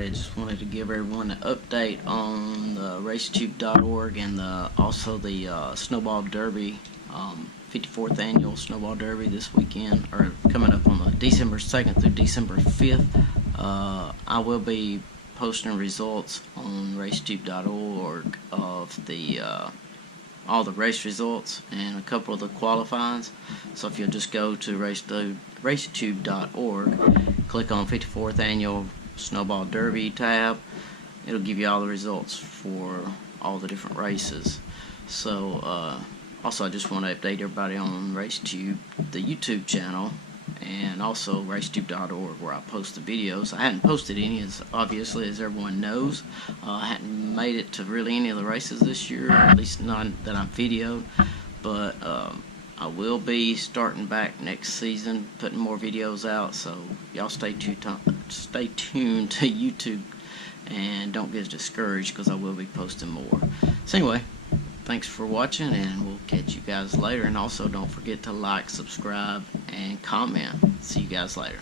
everybody. I just wanted to give everyone an update on the racetube.org and also the Snowball Derby, 54th annual Snowball Derby this weekend, or coming up on the December 2nd through December 5th. I will be posting results on racetube.org of all the race results and a couple of the qualifyings. So if you'll just go to racetube.org, click on 54th annual Snowball Derby tab, it'll give you all the results for all the different races. So also I just want to update everybody on RaceTube, the YouTube channel, and also racetube.org, where I post the videos. I hadn't posted any, as obviously as everyone knows. I hadn't made it to really any of the races this year, at least none that I've videoed, but I will be starting back next season, putting more videos out, so y'all stay tuned to YouTube and don't get discouraged, because I will be posting more. So anyway, thanks for watching, and we'll catch you guys later. And also don't forget to like, subscribe, and comment. See you guys later.